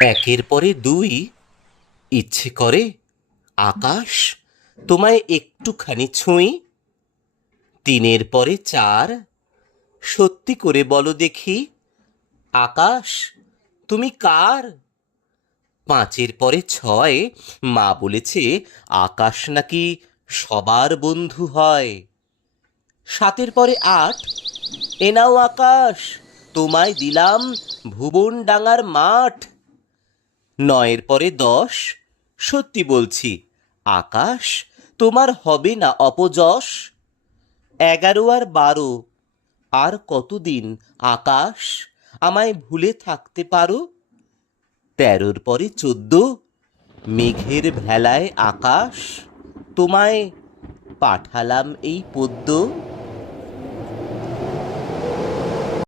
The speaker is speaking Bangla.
একের পরে দুই, ইচ্ছে করে আকাশ তোমায় একটুখানি ছুঁই। তিনের পরে চার, সত্যি করে বলো দেখি আকাশ তুমি কার? পাঁচের পরে ছয়, মা বলেছে আকাশ নাকি সবার বন্ধু হয়। সাতের পরে আট, এ নাও আকাশ তোমায় দিলাম ভুবন ডাঙার মাঠ। নয়ের পরে দশ, সত্যি বলছি আকাশ তোমার হবে না অপযশ। এগারো আর বারো, আর কতদিন আকাশ আমায় ভুলে থাকতে পারো? তেরোর পরে চোদ্দ, মেঘের ভেলায় আকাশ তোমায় পাঠালাম এই পদ্য।